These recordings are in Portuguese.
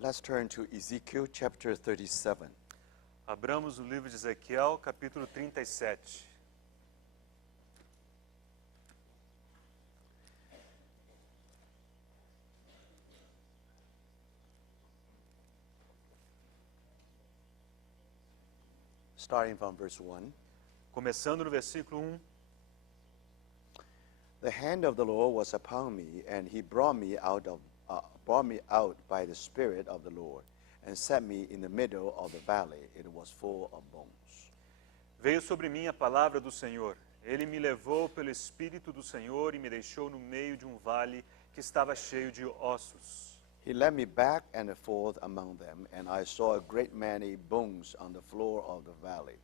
Let's turn to Ezekiel chapter 37. Abramos o livro de Ezequiel, capítulo 37. Starting from verse 1. Começando no versículo 1. The hand of the Lord was upon me, and he brought me out by the Spirit of the Lord, and set me in the middle of the valley. It was full of bones. Veio sobre mim a palavra do Senhor. Ele me levou pelo Espírito do Senhor e me deixou no meio de um vale que estava cheio de ossos. He led me back and forth among them, and I saw a great many bones on the floor of the valley,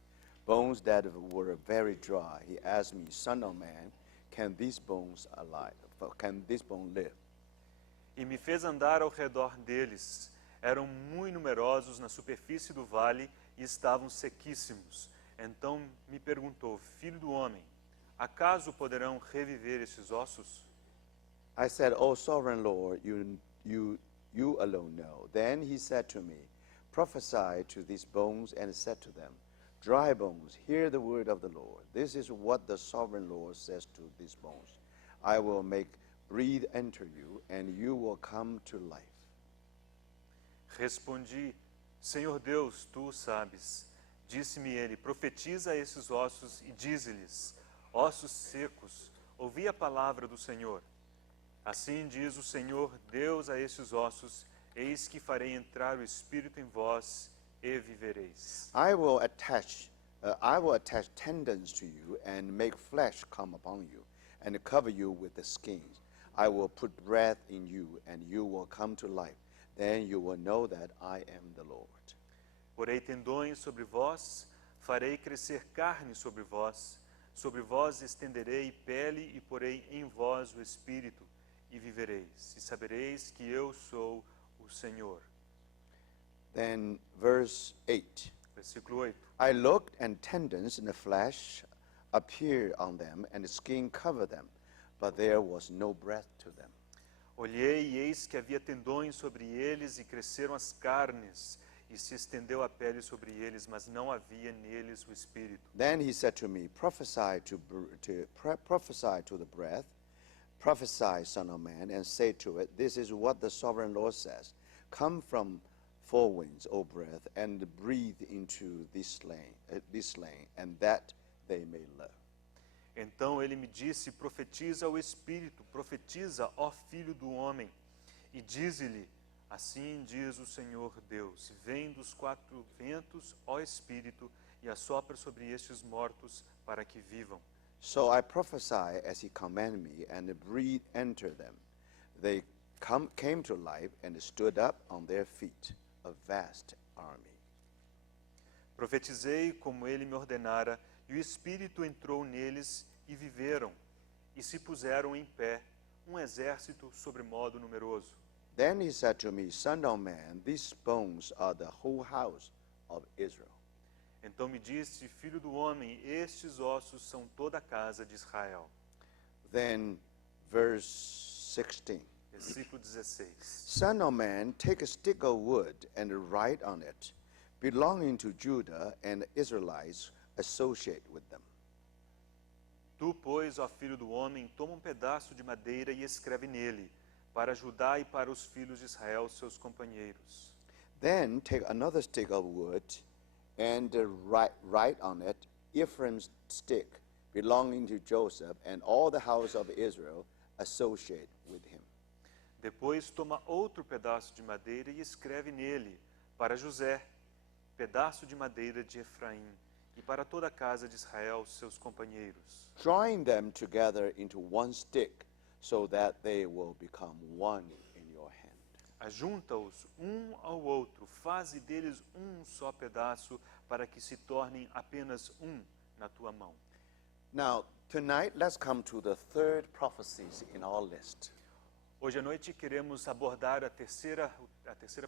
bones that were very dry. He asked me, Son of man, can these bones live? E me fez andar ao redor deles. Eram muito numerosos na superfície do vale e estavam sequíssimos. Então me perguntou, Filho do homem, acaso poderão reviver esses ossos? I said, O sovereign Lord, you alone know. Then he said to me, Prophesy to these bones and said to them, Dry bones, hear the word of the Lord. This is what the sovereign Lord says to these bones. I will make breath enter you, and you will come to life. Respondi, Senhor Deus, tu o sabes. Disse-me ele, profetiza a esses ossos e dize-lhes, ossos secos, ouvi a palavra do Senhor. Assim diz o Senhor Deus a esses ossos, eis que farei entrar o Espírito em vós e vivereis. I will attach tendons to you and make flesh come upon you and cover you with the skins. I will put breath in you and you will come to life. Then you will know that I am the Lord. Porei tendões sobre vós, farei crescer carne sobre vós estenderei pele e porei em vós o Espírito e vivereis. E sabereis que eu sou o Senhor. Then verse 8. Versículo 8. I looked, and tendons in the flesh appeared on them, and the skin covered them, but there was no breath to them. Olhei e eis que havia tendões sobre eles e cresceram as carnes e se estendeu a pele sobre eles, mas não havia neles o Espírito. Then he said to me, prophesy to the breath, prophesy, son of man, and say to it, this is what the sovereign Lord says. Come from four winds, O breath, and breathe into this slain, and that they may live. Então ele me disse, profetiza ao Espírito, profetiza, ó Filho do homem, e dize-lhe, assim diz o Senhor Deus, vem dos quatro ventos, ó Espírito, e assopra sobre estes mortos para que vivam. So I prophesied as he commanded me, and the breath entered them. They came to life and stood up on their feet, a vast army. Profetizei como ele me ordenara, e o Espírito entrou neles e viveram, e se puseram em pé, um exército sobremodo numeroso. Then he said to me, Son of man, these bones are the whole house of Israel. Então me disse, Filho do homem, estes ossos são toda a casa de Israel. Then verse 16. Versículo 16. Son of man, take a stick of wood and write on it, belonging to Judah, and the Israelites associate with them. Tu, pois, ó filho do homem, toma pedaço de madeira e escreve nele, para Judá e para os filhos de Israel, seus companheiros. Then take another stick of wood and write on it, Ephraim's stick, belonging to Joseph, and all the house of Israel associate with him. Depois toma outro pedaço de madeira e escreve nele, para José, pedaço de madeira de Efraim, e para toda a casa de Israel, seus companheiros. Drawing them together into one stick, so that they will become one in your hand. Ajunta-os ao outro, faze deles só pedaço, para que se tornem apenas na tua mão. Now, tonight, let's come to the third prophecies in our list. Hoje à noite queremos abordar a terceira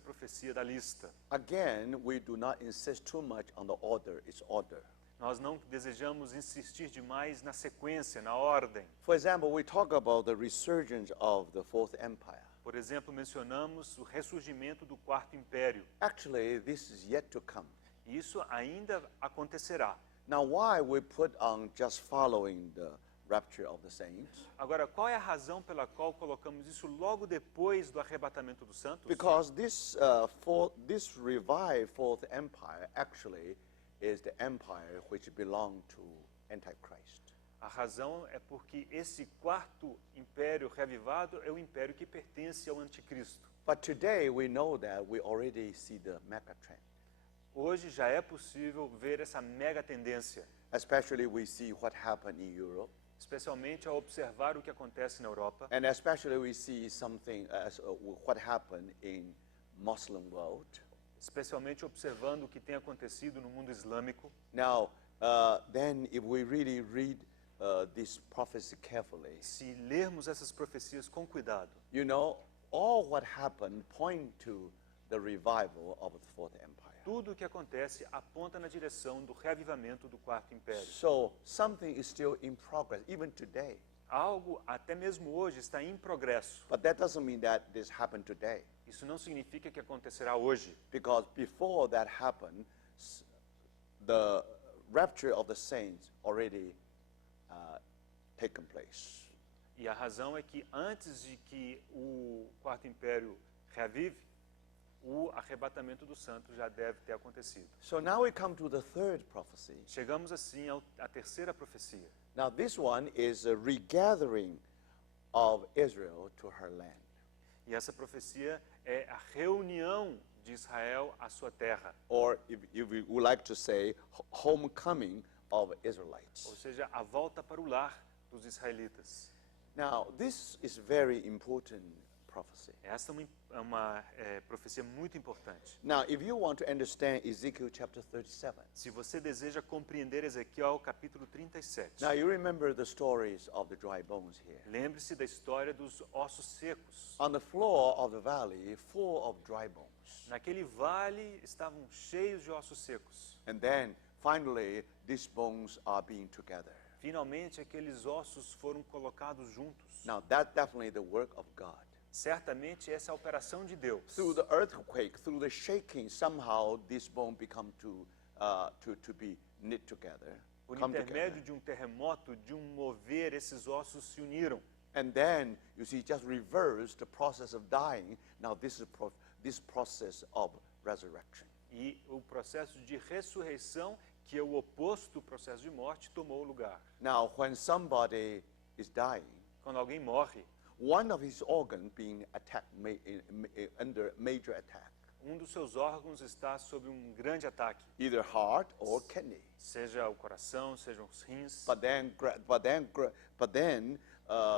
profecia da lista. Again, we do not insist too much on the order, it's order. Nós não desejamos insistir demais na sequência, na ordem. For example, we talk about the resurgence of the Fourth Empire. Por exemplo, mencionamos o ressurgimento do Quarto Império. Actually, this is yet to come. E isso ainda acontecerá. Now, why we put on just following the rapture of the saints? Agora, qual é a razão pela qual colocamos isso logo depois do arrebatamento dos santos? Because this revived fourth empire actually is the empire which belonged to Antichrist. A razão é porque esse quarto império revivado é o império que pertence ao anticristo. But today we know that we already see the mega trend. Hoje já é possível ver essa mega tendência, Especially we see what happened in Europe. especialmente ao observar o que acontece na Europa, And especially we see something as what happened in Muslim world. especialmente observando o que tem acontecido no mundo islâmico. Now, then if we really read this prophecy carefully, Se lermos essas profecias com cuidado, you know, all what happened point to the revival of the fourth empire. tudo o que acontece aponta na direção do reavivamento do Quarto Império. So something is still in progress, even today. Algo, até mesmo hoje, está em progresso. But that doesn't mean that this happened today. Isso não significa que acontecerá hoje, Because before that happened, the rapture of the saints already taken place. e a razão é que antes de que o Quarto Império reavive, o arrebatamento dos santos já deve ter acontecido. So now we come to the third prophecy. Chegamos assim à terceira profecia. Now this one is a regathering of Israel to her land. E essa profecia é a reunião de Israel à sua terra, Or if we would like to say, homecoming of ou Israelites. seja, a volta para o lar dos israelitas. Now this is very important prophecy. Essa é uma profecia muito importante. Now if you want to understand Ezekiel chapter 37, Se você deseja compreender Ezequiel capítulo 37, now you remember the stories of the dry bones here. lembre-se da história dos ossos secos. On the floor of the valley, full of dry bones. Naquele vale estavam cheios de ossos secos. And then finally, these bones are being together. Finalmente, aqueles ossos foram colocados juntos. Now that's definitely the work of God. Certamente, essa é a operação de Deus. Through the earthquake, through the shaking, somehow this bone become to be knit together. Por come intermédio together. de um terremoto, de um mover, esses ossos se uniram. And then you see, just reverse the process of dying. Now this is this process of resurrection. E o processo de ressurreição, que é o oposto do processo de morte, tomou lugar. Now, when somebody is dying, Quando alguém morre, one of his organs being attacked, under major attack, um dos seus órgãos está sob um grande ataque, either heart or kidney. seja o coração, sejam os rins. But then,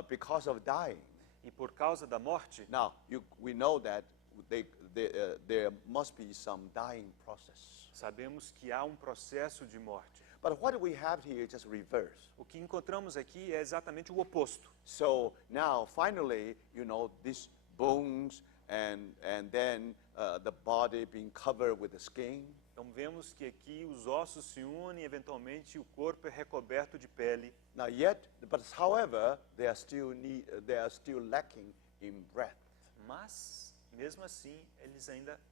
because of dying, E por causa da morte, now we know that there must be some dying process. sabemos que há um processo de morte. But what we have here is just reverse. O que encontramos aqui é exatamente o oposto. So now, finally, you know, these bones and then the body being covered with the skin. Então vemos que aqui os ossos se unem, eventualmente o corpo é recoberto de pele. Now, but however, they are still lacking in breath. Mas, mesmo assim,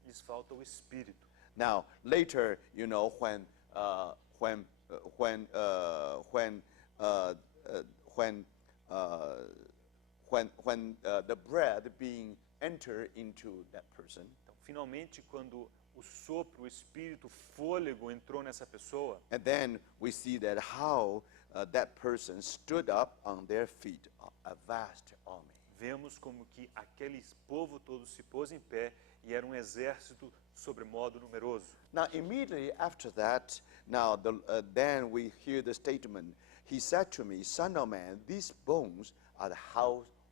lhes falta o espírito. Now, later, you know, when the breath being enter into that person, Então, finalmente, quando o sopro, o espírito, o fôlego entrou nessa pessoa, and then we see that how that person stood up on their feet, a vast army. vemos como que aquele povo todo se pôs em pé e era um exército sobremodo numeroso. Now, immediately after that, then we hear the statement. He said to me, "Son of man, these bones are the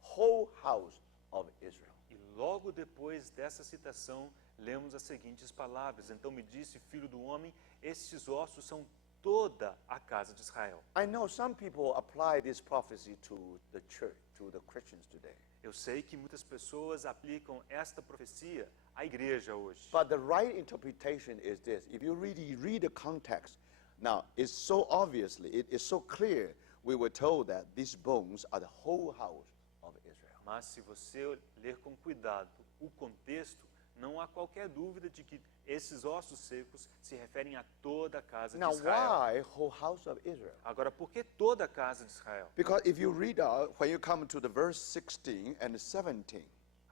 whole house of Israel." E logo depois dessa citação, lemos as seguintes palavras. Então me disse, filho do homem, estes ossos são toda a casa de Israel. I know some people apply this prophecy to the church, to the Christians today. Eu sei que muitas pessoas aplicam esta profecia à igreja hoje. But the right interpretation is this. If you really read the context, now it's so obviously, it is so clear, we were told that these bones are the whole house of Israel. Mas se você ler com cuidado o contexto, não há qualquer dúvida de que esses ossos secos se referem a toda a casa de Now, Israel. why whole house of Israel? Agora, por que toda a casa de Israel? Because if you read out, when you come to the verse 16 and 17,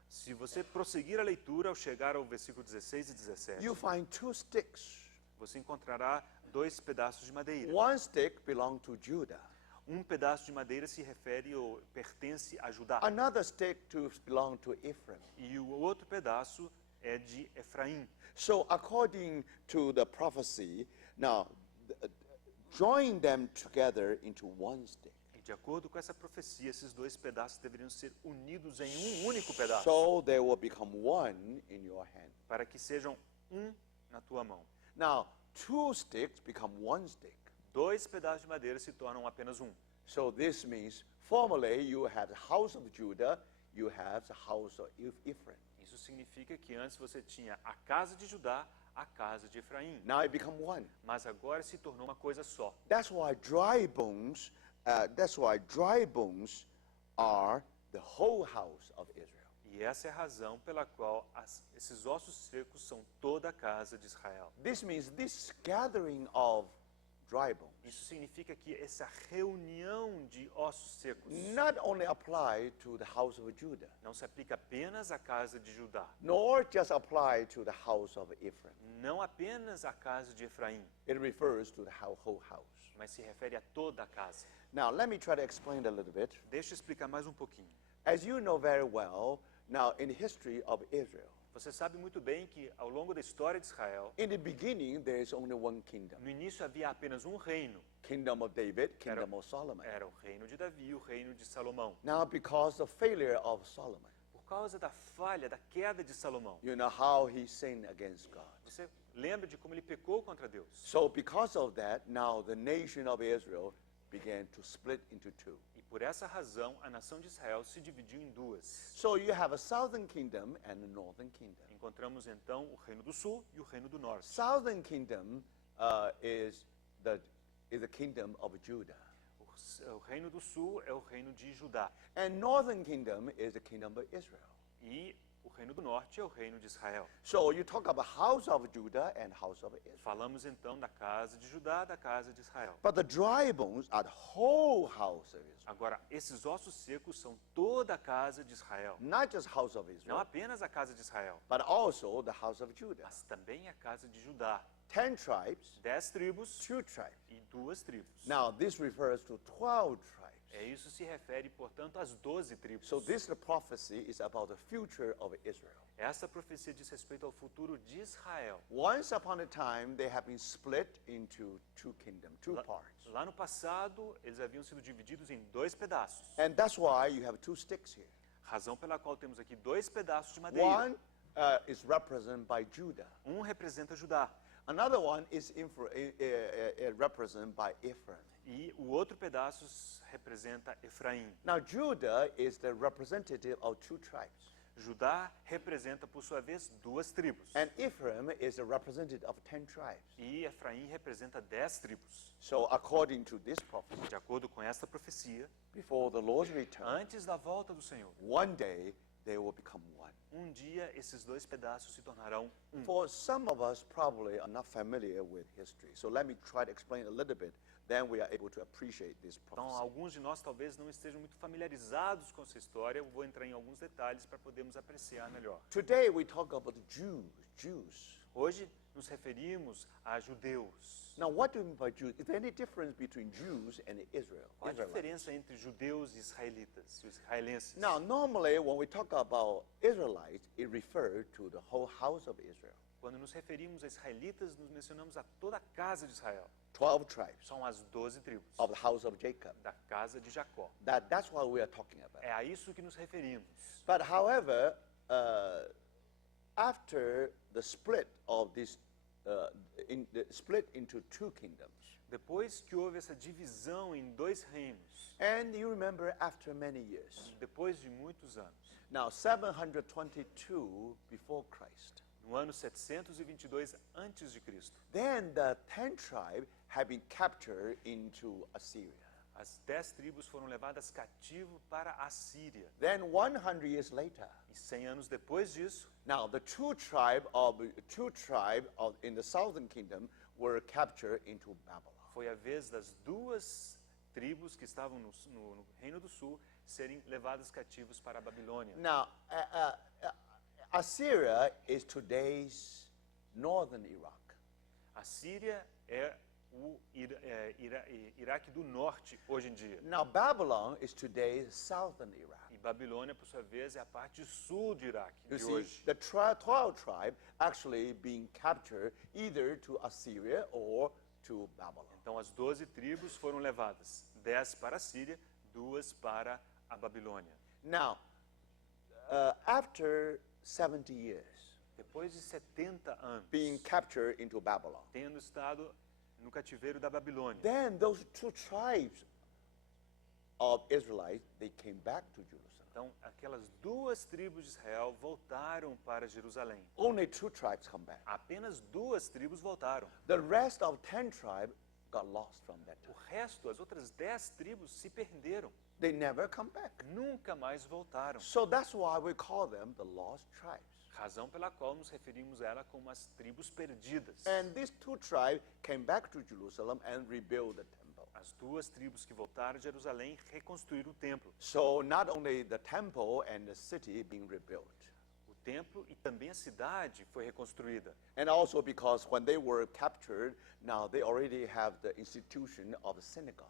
Se você prosseguir a leitura ao chegar ao versículo 16 e 17, you find two sticks. você encontrará dois pedaços de madeira. One stick belonged to Judah. Um pedaço de madeira se refere ou pertence a Judá. Another stick belonged to Ephraim. E o outro pedaço é de Efraim. So according to the prophecy, now join them together into one stick. E de acordo com essa profecia, esses dois pedaços deveriam ser unidos em um único pedaço, So they will become one in your hand. para que sejam um na tua mão. Now, two sticks become one stick. Dois pedaços de madeira se tornam apenas um. So this means formerly you had the house of Judah, you have the house of Ephraim. Isso significa que antes você tinha a casa de Judá, a casa de Efraim. Now it become one. Mas agora se tornou uma coisa só. That's why dry bones are the whole house of Israel. E essa é a razão pela qual esses ossos secos são toda a casa de Israel. This means this gathering of dry bones Isso significa que essa reunião de ossos secos not only apply to the house of Judah, não se aplica apenas à casa de Judá, nor just apply to the house of Ephraim. não apenas à casa de Efraim, It refers to the whole house. mas se refere a toda a casa. Now, let me try to explain a little bit. Deixa eu explicar mais um pouquinho. As you know very well, now in the history of Israel, Você sabe muito bem que ao longo da história de Israel, in the beginning there is only one kingdom. no início havia apenas um reino. Kingdom of David, kingdom of Solomon. Era o reino de Davi e o reino de Salomão. Now, because of failure of Solomon, Por causa da falha, da queda de Salomão, you know how he sinned against God. você lembra de como ele pecou contra Deus. So because of that, now the nation of Israel began to split into two. E por essa razão, a nação de Israel se dividiu em duas. So you have a southern kingdom and a northern kingdom. Encontramos então o reino do sul e o reino do norte. Southern kingdom is the kingdom of Judah. O reino do sul é o reino de Judá. And northern kingdom is the kingdom of Israel. E o reino do norte é o reino de Israel. So you talk about house of Judah and house of Israel. Falamos então da casa de Judá, da casa de Israel. But the dry bones are the whole house of Israel. Agora, esses ossos secos são toda a casa de Israel. Not just house of Não Israel, apenas a casa de Israel, but also the house of Judah. mas também a casa de Judá. 10 tribes, 10 tribos 2 tribes. e 2 tribos. Now this refers to 12 tribes. Isso se refere, portanto, às 12 tribos. So this prophecy is about the future of Israel. Essa profecia diz respeito ao futuro de Israel. Once upon a time, they have been split into two kingdoms, two parts. Lá no passado, eles haviam sido divididos em 2 pedaços. And that's why you have two sticks here. Razão pela qual temos aqui 2 pedaços de madeira. One is represented by Judah. Um representa Judá Another one is represented by Ephraim. e o outro pedaço representa Efraim. Now Judah is the representative of 2 tribes. Judá representa, por sua vez, 2 tribos. And Ephraim is the representative of 10 tribes. E Efraim representa 10 tribos. So according to this prophecy, De acordo com esta profecia, before the Lord's return, antes da volta do Senhor, one day they will become one. um dia esses 2 pedaços se tornarão um. For some of us probably are not familiar with history. So let me try to explain a little bit, then we are able to appreciate this Então, prophecy. alguns de nós talvez não estejam muito familiarizados com essa história. Eu vou entrar em alguns detalhes para podermos apreciar melhor. Today we talk about Jews. Hoje nos referimos a judeus. Now what do you mean by Jews? Is there any difference between Jews and Israel? Qual a Israelites? diferença entre judeus e israelitas, os israelenses? Now normally when we talk about Israelites, it refers to the whole house of Israel. Quando nos referimos a israelitas, nos mencionamos a toda a casa de Israel. 12 tribes São as 12 tribos of the house of Jacob. da casa de Jacó. That's what we are talking about. É a isso que nos referimos. But however, after the split of this, split into 2 kingdoms, Depois que houve essa divisão em 2 reinos, and you remember after many years, depois de muitos anos, now 722 before Christ, no ano 722 a.C., then the 10 tribes have been captured into Assyria. As 10 tribos foram levadas cativo para a Síria. Then 100 years later, E 100 anos depois disso, now the in the southern kingdom were captured into Babylon. foi a vez das 2 tribos que estavam no Reino do Sul serem levadas cativos para a Babilônia. Now, Assyria is today's northern Iraq. A Síria é o Iraque do Norte hoje em dia. Now, Babylon is today's southern Iraq. E Babilônia, por sua vez, é a parte sul do Iraque You de see, hoje. the 12 tribe actually being captured either to Assyria or to Babylon. Então, as 12 tribos foram levadas, 10 para a Síria, 2 para a Babilônia. Now, after 70 years Depois de 70 anos, being captured into Babylon, tendo estado no cativeiro da Babilônia, then those 2 tribes of Israelites, they came back to Jerusalem. então aquelas 2 tribos de Israel voltaram para Jerusalém. Only 2 tribes come back. Apenas 2 tribos voltaram. The rest of 10 tribes got lost from that O time. resto, as outras 10 tribos, se perderam. They never come back. Nunca mais voltaram. So that's why we call them the lost tribes. Razão pela qual nos referimos a ela como as tribos perdidas. And these 2 tribes came back to Jerusalem and rebuilt the temple. As 2 tribos que voltaram de Jerusalém reconstruíram o templo. So not only the temple and the city being rebuilt, O templo e também a cidade foi reconstruída. and also because when they were captured, now they already have the institution of a synagogue.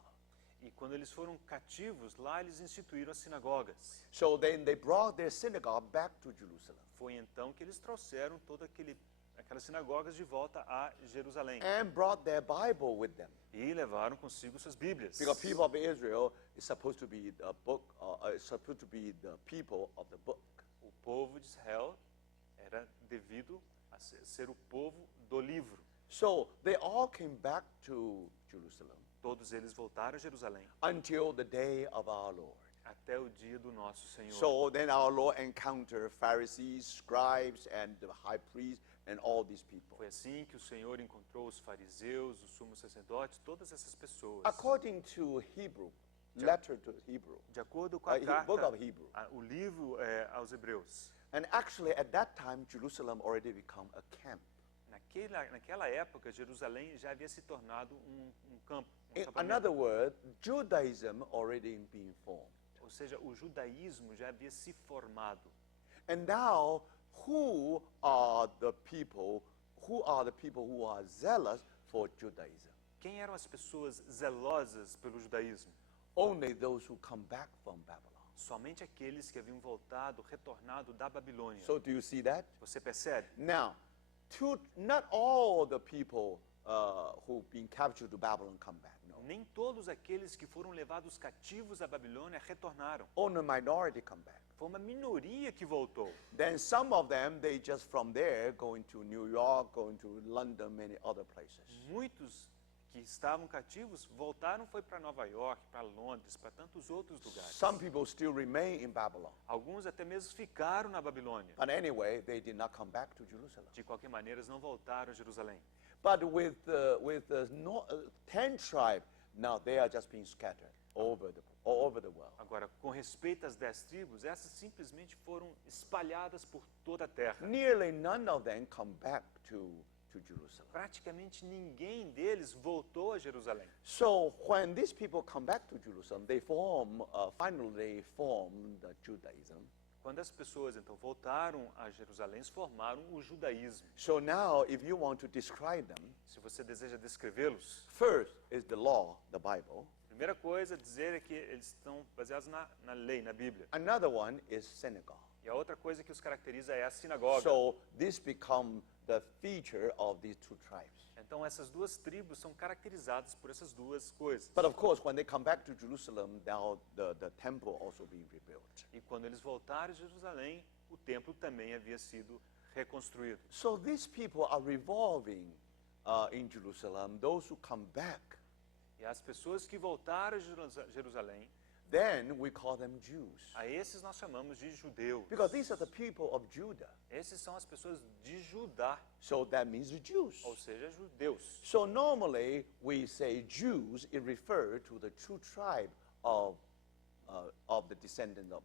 E quando eles foram cativos, lá eles instituíram as sinagogas. So then they brought their synagogue back to Jerusalem. Foi então que eles trouxeram todas aquelas sinagogas de volta a Jerusalém. And brought their Bible with them. E levaram consigo suas Bíblias. Because people of Israel is supposed to be the book, is supposed to be the people of the book. O povo de Israel era devido a ser o povo do livro. So they all came back to Jerusalem Todos eles voltaram a Jerusalém until the day of our Lord. até o dia do nosso Senhor. So then our Lord encountered Pharisees, scribes, and the high priest, and all these people. Foi assim que o Senhor encontrou os fariseus, os sumos sacerdotes, todas essas pessoas. According to Hebrew, letter to Hebrew, De acordo com a book carta, of Hebrew. o livro aos Hebreus. And actually at that time, Jerusalem already become a camp. Naquela época, Jerusalém já havia se tornado um campo. In acampamento. another word, Judaism already being formed. Ou seja, o judaísmo já havia se formado. And now, who are the people who are zealous for Judaism? Quem eram as pessoas zelosas pelo judaísmo? Only those who come back from Babylon. Somente aqueles que haviam voltado, retornado da Babilônia. So do you see that? Você percebe? Now, not all the people who've been captured to Babylon come back. No. Nem todos aqueles que foram levados cativos à Babilônia retornaram. Only a minority come back. Foi uma minoria que voltou. Then some of them, they just from there going to New York, going to London, many other places. Muitos que estavam cativos voltaram foi para Nova York, para Londres, para tantos outros lugares. Some people still remain in Babylon. Alguns até mesmo ficaram na Babilônia. But anyway, they did not come back to Jerusalem. De qualquer maneira, eles não voltaram a Jerusalém. But with the 10 tribes, now they are just being scattered all over the world. Agora, com respeito às 10 tribos, essas simplesmente foram espalhadas por toda a terra. Nearly none of them come back to Jerusalem. Praticamente ninguém deles voltou a Jerusalém. So when these people come back to Jerusalem, they finally form the Judaism. Quando as pessoas então voltaram a Jerusalém, eles formaram o judaísmo. So now, if you want to describe them, Se você deseja descrevê-los, first is the law, the Bible. a primeira coisa a dizer é que eles estão baseados na lei, na Bíblia. Another one is synagogue. E a outra coisa que os caracteriza é a sinagoga. So this become the feature of these 2 tribes. Então essas 2 tribos são caracterizadas por essas 2 coisas. But of course, when they come back to Jerusalem, now the temple also being rebuilt. E quando eles voltaram a Jerusalém, o templo também havia sido reconstruído. So these people are revolving in Jerusalem. Those who come back, E as pessoas que voltaram a Jerusalém, then we call them Jews. A esses nós chamamos de judeus. Because these are the people of Judah. Esses são as pessoas de Judá, So that means the Jews. ou seja, judeus. So normally we say Jews, it refers to the true tribe of the descendant of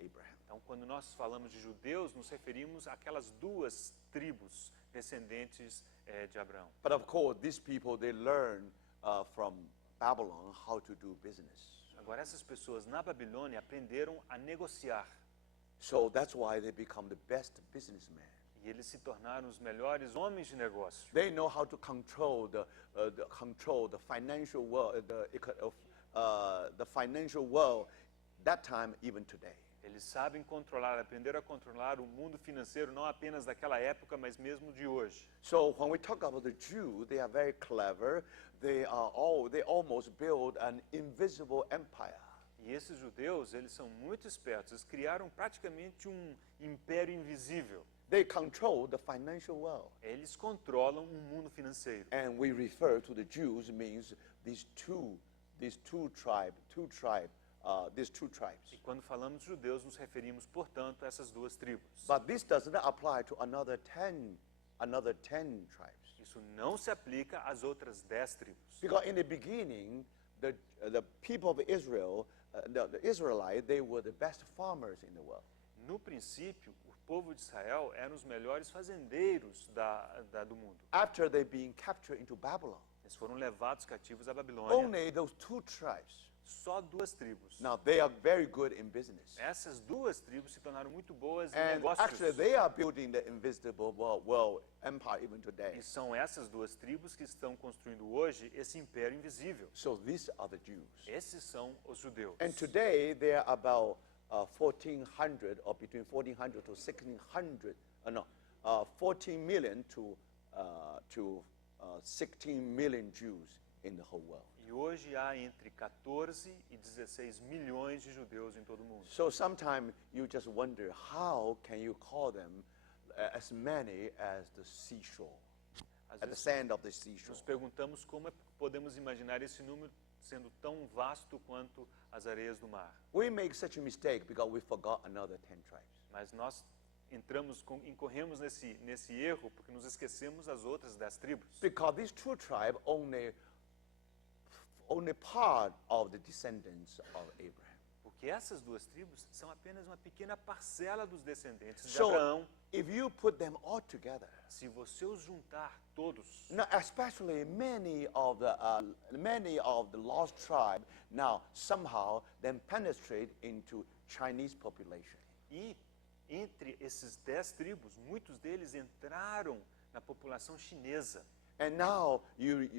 Abraham. Então, quando nós falamos de judeus, nos referimos àquelas duas tribos descendentes de Abraão. But of course, these people, they learn from Babylon how to do business. Agora, essas pessoas na Babilônia aprenderam a negociar. So that's why they become the best businessmen. E eles se tornaram os melhores homens de negócio. They know how to control the financial world, the financial world. That time, even today. Eles sabem controlar, aprenderam a controlar o mundo financeiro, não apenas daquela época, mas mesmo de hoje. So when we talk about the Jew, they are very clever. They almost build an invisible empire. E esses judeus, eles são muito espertos. Eles criaram praticamente um império invisível. They control the financial world. Eles controlam o mundo financeiro. And we refer to the Jews means these two tribes. E quando falamos judeus, nos referimos, portanto, a essas duas tribos. But this doesn't apply to another 10 tribes. Isso não se aplica às outras 10 tribos. Because in the beginning, the people of Israel, the Israelites, they were the best farmers in the world. No princípio, o povo de Israel eram os melhores fazendeiros do mundo. After they being captured into Babylon, Eles foram levados cativos à Babilônia. only those two tribes. Só duas tribos. Now they are very good in business. Essas duas tribos se tornaram muito boas em And negócios. actually they are building the invisible world empire even today. E são essas duas tribos que estão construindo hoje esse império invisível. So these are the Jews. Esses são os judeus. And today they are about 1,400 or between 1,400 to 1,600, 14 million to 16 million Jews in the whole world. E hoje há entre 14 e 16 milhões de judeus em todo o mundo. So sometimes you just wonder, how can you call them as many as the seashore, Às at the vezes sand of the seashore? nos perguntamos como podemos imaginar esse número sendo tão vasto quanto as areias do mar. We make such a mistake because we forgot another 10 tribes. Mas nós incorremos nesse erro porque nos esquecemos das outras 10 tribos. Because these two tribes only part of the descendants of Abraham. Porque essas duas tribos são apenas uma pequena parcela dos descendentes de So Abraão. if you put them all together, Se você os juntar todos, now especially many of the lost tribe now somehow then penetrate into Chinese population. e entre esses 10 tribos, muitos deles entraram na população chinesa. And now you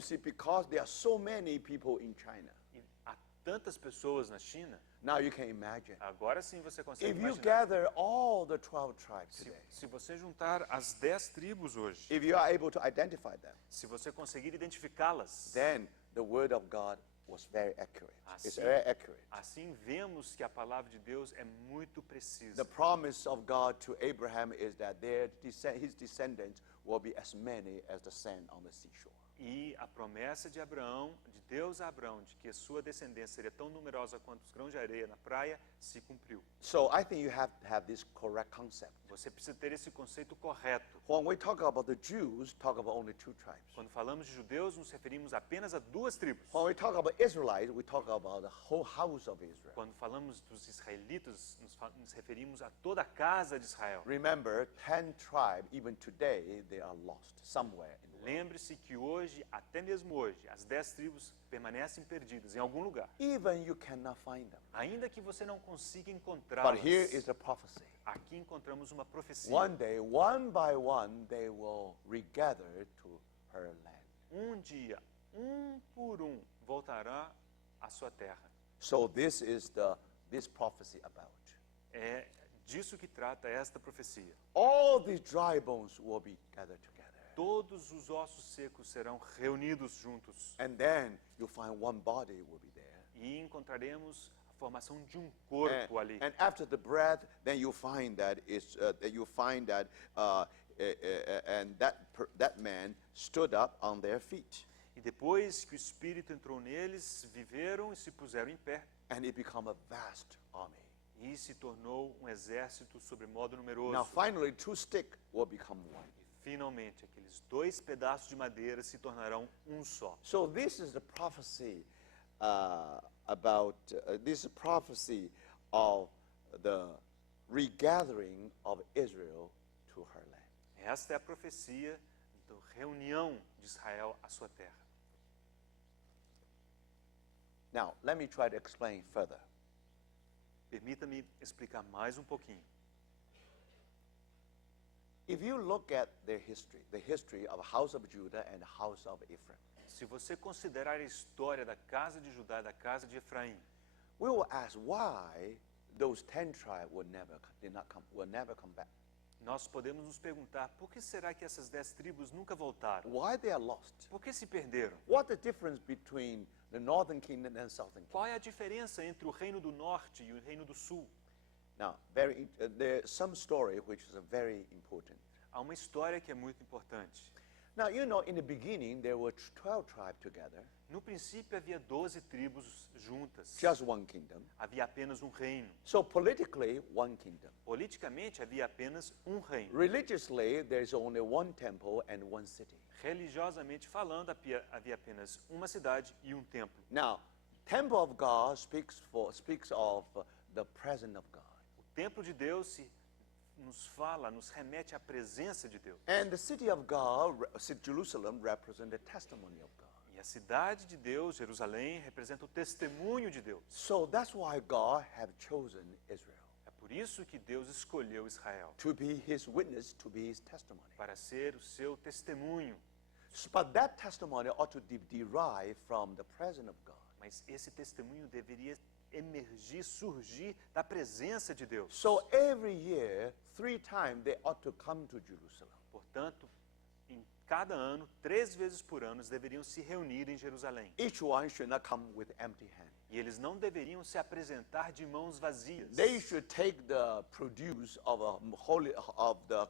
see, because there are so many people in China, E há tantas pessoas na China, now you can imagine. agora sim você consegue If you imaginar. gather all the 12 tribes today, Se você juntar as 10 tribos hoje, if you are able to identify them, se você conseguir identificá-las, then the word of God was very accurate. It's Assim- very accurate. assim vemos que a palavra de Deus é muito precisa. The promise of God to Abraham is that his descendants will be as many as the sand on the seashore. E a promessa de Abraão, de Deus a Abraão, de que a sua descendência seria tão numerosa quanto os grãos de areia na praia, se cumpriu. So I think you have to have this correct concept. Você precisa ter esse conceito correto. When we talk about the Jews, talk about only two tribes. Quando falamos de judeus, nos referimos apenas a duas tribos. When we talk about Israelites, we talk about the whole house of Israel. Quando falamos dos israelitas, nos referimos a toda a casa de Israel. Remember, 10 tribes, even today, they are lost somewhere in the world. Lembre-se que hoje, até mesmo hoje, as 10 tribos permanecem perdidas em algum lugar. Even you cannot find them. Ainda que você não consiga But encontrá-las, here is the prophecy. aqui encontramos uma profecia. One day, one by one, they will regather to her land. Um dia, um por um, voltará à sua terra. So this is this prophecy about. É disso que trata esta profecia. All these dry bones will be gathered together. Todos os ossos secos serão reunidos juntos And then you'll find one body will be there. e encontraremos a formação de um corpo ali. And after the breath, then you find that that man stood up on their feet. E depois que o Espírito entrou neles, viveram e se puseram em pé. and it became a vast army. e se tornou um exército sobremodo numeroso. Now finally, two sticks will become one. E finalmente, aqueles dois pedaços de madeira se tornarão um só. So this is the prophecy this is prophecy of the regathering of Israel to her land. Esta é a profecia da reunião de Israel à sua terra. Now, let me try to explain further. Permita-me explicar mais um pouquinho. If you look at their history, the history of house of Judah and house of Ephraim, Se você considerar a história da casa de Judá e da casa de Efraim, we will ask why those 10 tribes will never come back. nós podemos nos perguntar por que será que essas 10 tribos nunca voltaram? Why they are lost? Por que se perderam? What the difference between the northern kingdom and southern kingdom? Qual é a diferença entre o reino do norte e o reino do sul? Now, there's some story which is very important. Há uma história que é muito importante. Now, you know, in the beginning, there were 12 tribes together, No princípio havia 12 tribos juntas. just one kingdom. Havia apenas um reino. So politically, one kingdom. Politicamente havia apenas um reino. Religiously, there's only one temple and one city. Religiosamente falando, havia apenas uma cidade e um templo. Now, temple of God speaks of the presence of God. O templo de Deus nos remete à presença de Deus. And the city of God, Jerusalem, represents the testimony of God. E a cidade de Deus, Jerusalém, representa o testemunho de Deus. So that's why God have chosen Israel É por isso que Deus escolheu Israel, to be his witness, to be his testimony. para ser o seu testemunho. But that testimony ought to derive from the presence of God. Mas esse testemunho deveria emergir, surgir da presença de Deus. So every year, 3 times, they ought to come to Jerusalem. Portanto, em cada ano, 3 vezes por ano, eles deveriam se reunir em Jerusalém. Each one should not come with empty hand. E eles não deveriam se apresentar de mãos vazias. They should take the produce of the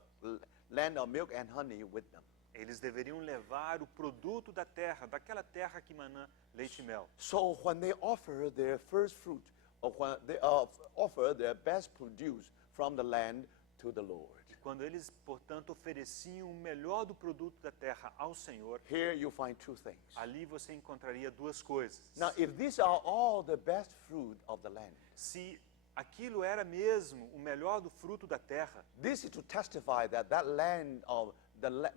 land of milk and honey with them. Eles deveriam levar o produto da terra, daquela terra que emana leite e mel. So when they offer their first fruit, or when they offer their best produce from the land to the Lord, Quando eles, portanto, ofereciam o melhor do produto da terra ao Senhor, here you find 2 things. ali você encontraria 2 coisas. Now, if these are all the best fruit of the land, Se aquilo era mesmo o melhor do fruto da terra, this is to testify that that land of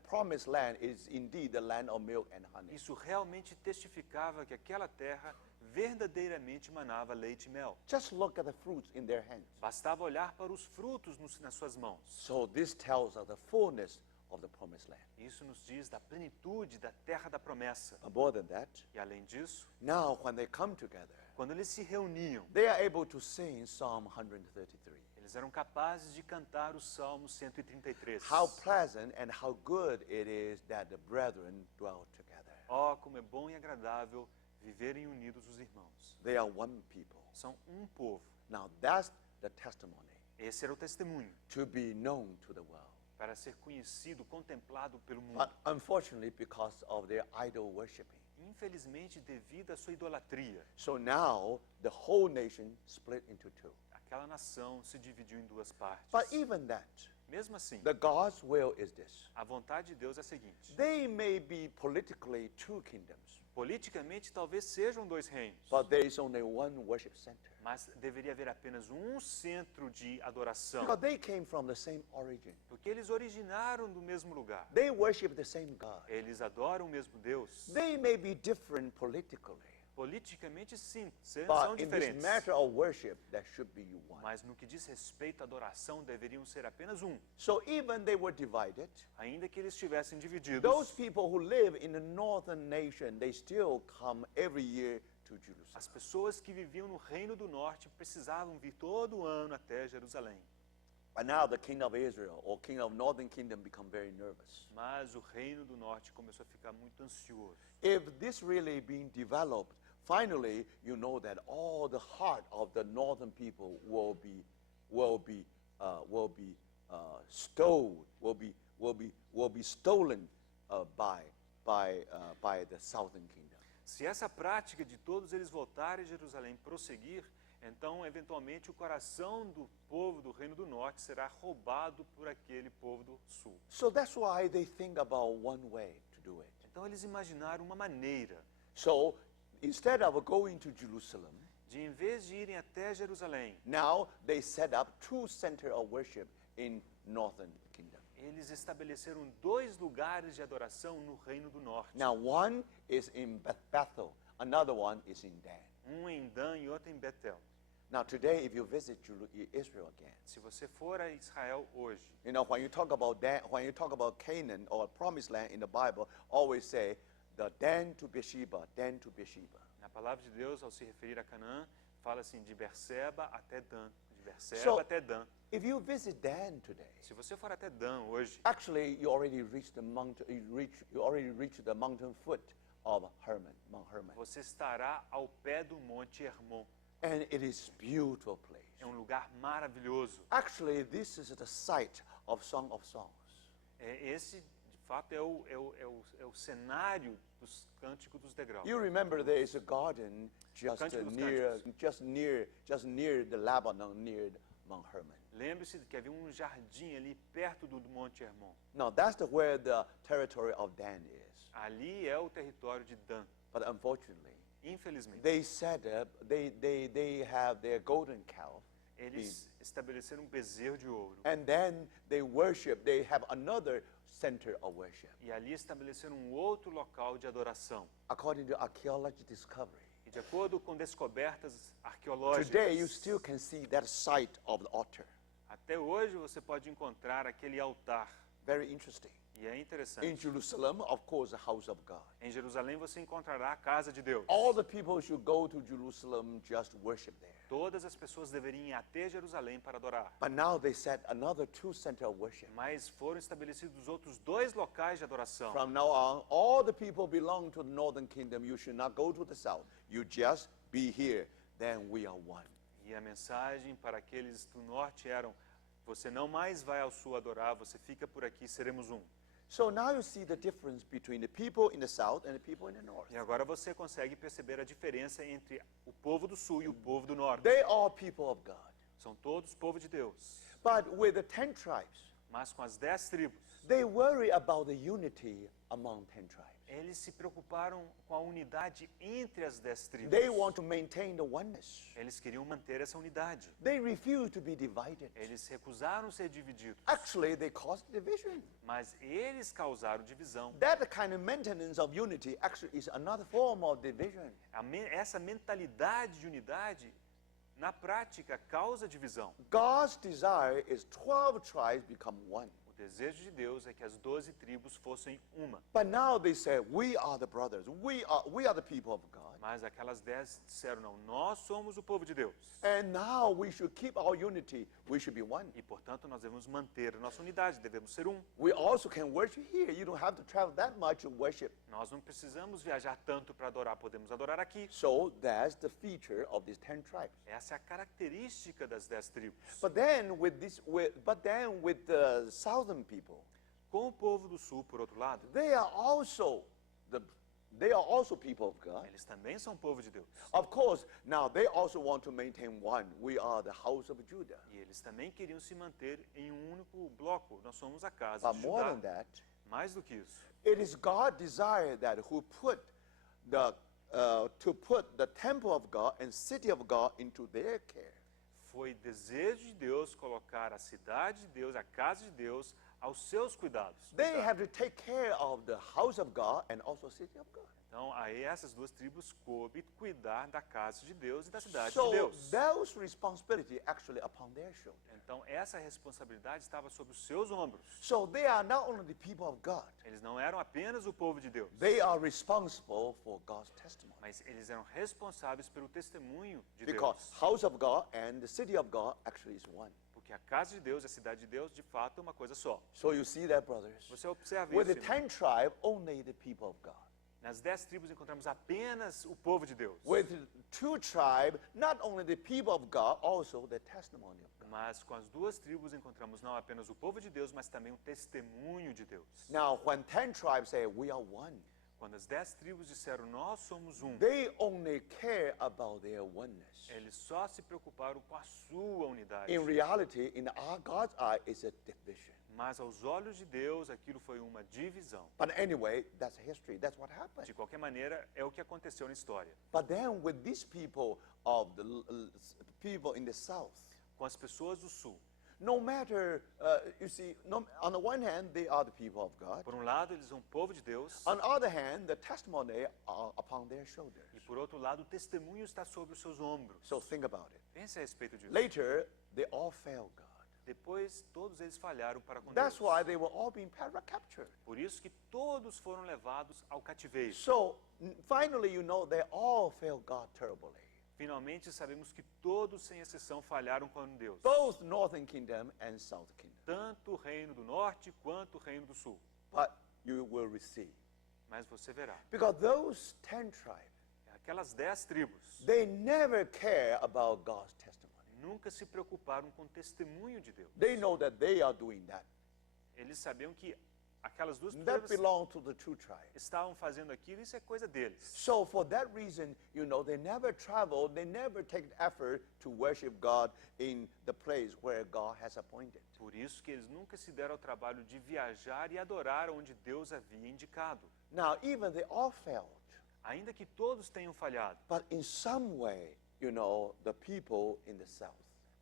promised land is indeed the land of milk and honey. isso realmente testificava que aquela terra verdadeiramente manava leite e mel. Just look at the fruits in their hands. Bastava olhar para os frutos nas suas mãos. So this tells us the fullness of the promised land. Isso nos diz da plenitude da terra da promessa. But more than that, E além disso, now when they come together, quando eles se reuniam, they are able to sing Psalm 133. eles eram capazes de cantar o Salmo 133. How pleasant and how good it is that the brethren dwell together. Oh, como é bom e agradável viverem unidos os irmãos. They are one people. São um povo. Now that's the testimony Esse era o testemunho to be known to the world. para ser conhecido, contemplado pelo mundo. But unfortunately, because of their idol worshiping, Infelizmente, devido à sua idolatria, so now the whole nation split into 2. aquela nação se dividiu em 2 partes. But even that, Mesmo assim, the God's will is this. a vontade de Deus é a seguinte: They may be politically 2 kingdoms, politicamente talvez sejam 2 reinos, but there is only one worship center. mas deveria haver apenas um centro de adoração, Because they came from the same origin. porque eles originaram do mesmo lugar. They worship the same God. Eles adoram o mesmo Deus. They may be different politically, Politicamente, sim, são but in this diferentes. matter of worship, there should be one. Mas no que diz respeito à adoração, deveriam ser apenas um. So even they were divided, Ainda que eles estivessem divididos, those people who live in the northern nation, they still come every year to Jerusalem. as pessoas que viviam no Reino do Norte precisavam vir todo ano até Jerusalém. But now the king of Israel or king of northern kingdom become very nervous. Mas o Reino do Norte começou a ficar muito ansioso. If this really being developed, finally you know that all the heart of the northern people will be stolen by the southern kingdom. Se essa prática de todos eles voltarem a Jerusalém prosseguir, então, eventualmente, o coração do povo do Reino do Norte será roubado por aquele povo do Sul. So that's why they think about one way to do it. Então, eles imaginaram uma maneira So instead of going to Jerusalem, de, em vez de irem até Jerusalém, now they set up two centers of worship in northern kingdom. eles estabeleceram 2 lugares de adoração no Reino do Norte. Now one is in Bethel, another one is in Dan. Um em Dan e outro em Betel. Now today, if you visit Israel again, Se você for a Israel hoje, you know when you talk about Dan, when you talk about Canaan or Promised Land in the Bible, always say the Dan to Beersheba, Dan to Beersheba. na palavra de Deus, ao se referir a Canaã, fala assim de Berseba até Dan, de Berseba So- até Dan. If you visit Dan today, Se você for até Dan hoje, actually you already reached the mountain. You already reached the mountain foot of Hermon, Mount Hermon, você estará ao pé do Monte Hermon. and it is beautiful place. É um lugar maravilhoso. Actually, this is the site of Song of Songs. Esse, de fato, é o cenário dos Cânticos dos Degraus. You remember there is a garden just Cântico dos near the Lebanon, near Mount Hermon. Lembre-se que havia um jardim ali perto do Monte Hermon. Now that's where the territory of Dan is. Ali é o território de Dan. But unfortunately, Infelizmente, they set up. They have their golden calf, eles estabeleceram um bezerro de ouro. and then they worship. They have another center of worship. E ali estabeleceram um outro local de adoração. According to archaeology discovery, E de acordo com descobertas arqueológicas, today you still can see that site of the altar. até hoje você pode encontrar aquele altar. Very interesting. E é interessante. In Jerusalem, of course, the house of God. Em Jerusalém você encontrará a casa de Deus. All the people should go to Jerusalem just worship there. Todas as pessoas deveriam ir até Jerusalém para adorar. But now they set another two center of worship. Mas foram estabelecidos outros 2 locais de adoração. From now on, all the people belong to the northern kingdom. You should not go to the south. You just be here. Then we are one. E a mensagem para aqueles do norte eram: você não mais vai ao sul adorar, você fica por aqui, seremos um. So now you see the difference between the people in the south and the people in the north. E agora você consegue perceber a diferença entre o povo do sul e o povo do norte. They are people of God. São todos povo de Deus. But with the 10 tribes, Mas com as 10 tribos, they worry about the unity among 10 tribes. eles se preocuparam com a unidade entre as 10 tribos. They want to maintain the oneness. Eles queriam manter essa unidade. They refuse to be divided. Eles recusaram ser divididos. Actually, they caused division. Mas eles causaram divisão. That kind of maintenance of unity actually is another form of division. Essa mentalidade de unidade, na prática, causa divisão. God's desire is 12 tribes become one. O desejo de Deus é que as 12 tribos fossem uma. But now they say, we are the brothers. We are the people of God. Mas aquelas 10 disseram, não, nós somos o povo de Deus. And now we should keep our unity. We should be one. E, portanto, nós devemos manter a nossa unidade, devemos ser um. We also can worship here. You don't have to travel that much to worship. Nós não precisamos viajar tanto para adorar, podemos adorar aqui. So that's the feature of these 10 tribes. Essa é a característica das 10 tribos. But then with the southern people, Com o povo do sul, por outro lado, they are also people of God. eles também são povo de Deus. Of course, now they also want to maintain one. We are the house of Judah. E eles também queriam se manter em um único bloco. Nós somos a casa But de more than Judá. that, Mais do que isso, it is God's desire that to put the temple of God and city of God into their care. foi desejo de Deus colocar a cidade de Deus, a casa de Deus, aos seus cuidados. They have to take care of the house of God and also city of God. Então, aí essas 2 tribos coube cuidar da casa de Deus e da cidade de So Deus. those responsibility actually upon their shoulder. Então, essa responsabilidade estava sobre os seus ombros. So they are not only the people of God, Eles não eram apenas o povo de Deus, they are responsible for God's testimony. mas eles eram responsáveis pelo testemunho de Because Deus. house of God and the city of God actually is one. Porque a casa de Deus e a cidade de Deus, de fato, é uma coisa só. So you see that, brothers. Você observa With the isso. 10 tribe, only the people of God. Nas 10 tribos encontramos apenas o povo de Deus. With 2 tribe, not only the people of God, also the testimony of God. Mas com as 2 tribos encontramos não apenas o povo de Deus, mas também o testemunho de Deus. Now, when 10 tribes say we are one, Quando as 10 tribos disseram, nós somos um, they only care about their oneness. eles só se preocuparam com a sua unidade. In reality, in our God's eye, it's a division. Mas aos olhos de Deus, aquilo foi uma divisão. But anyway, that's history. That's what happened. De qualquer maneira, é o que aconteceu na história. But then with these people of the people in the south, Com as pessoas do sul. no matter, you see, on the one hand, they are the people of God. Por um lado, eles são o povo de Deus. On the other hand, the testimony are upon their shoulders. E por outro lado, o testemunho está sobre os seus ombros. So think about it. Pense a respeito disso. Later, they all failed God. Depois, todos eles falharam para com That's Deus. why they were all being captured. Por isso que todos foram levados ao cativeiro. So finally, you know, they all failed God terribly. Finalmente, sabemos que todos, sem exceção, falharam com Deus. Both Northern Kingdom and South Kingdom. Tanto o reino do norte quanto o reino do sul. But you will receive. Mas você verá. Because those 10 tribes, Aquelas 10 tribos they never care about God's testimony. nunca se preocuparam com o testemunho de Deus. They know that they are doing that. Eles sabiam que aquelas duas That pessoas belong to the true tribe. estavam fazendo aquilo, isso é coisa deles. So for that reason, you know, they never travel, they never take effort to worship God in the place where God has appointed. Por isso que eles nunca se deram ao trabalho de viajar e adorar onde Deus havia indicado. Now, even they all failed, Ainda que todos tenham falhado, but in some way, you know, the people in the south,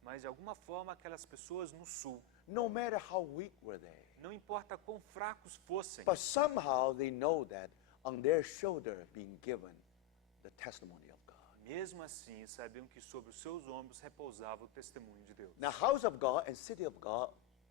mas de alguma forma aquelas pessoas no sul, no matter how weak were they, não importa quão fracos fossem, but somehow they know that on their shoulder being given the testimony of God. mesmo assim sabiam que sobre os seus ombros repousava o testemunho de Deus. Now, house of God and city of God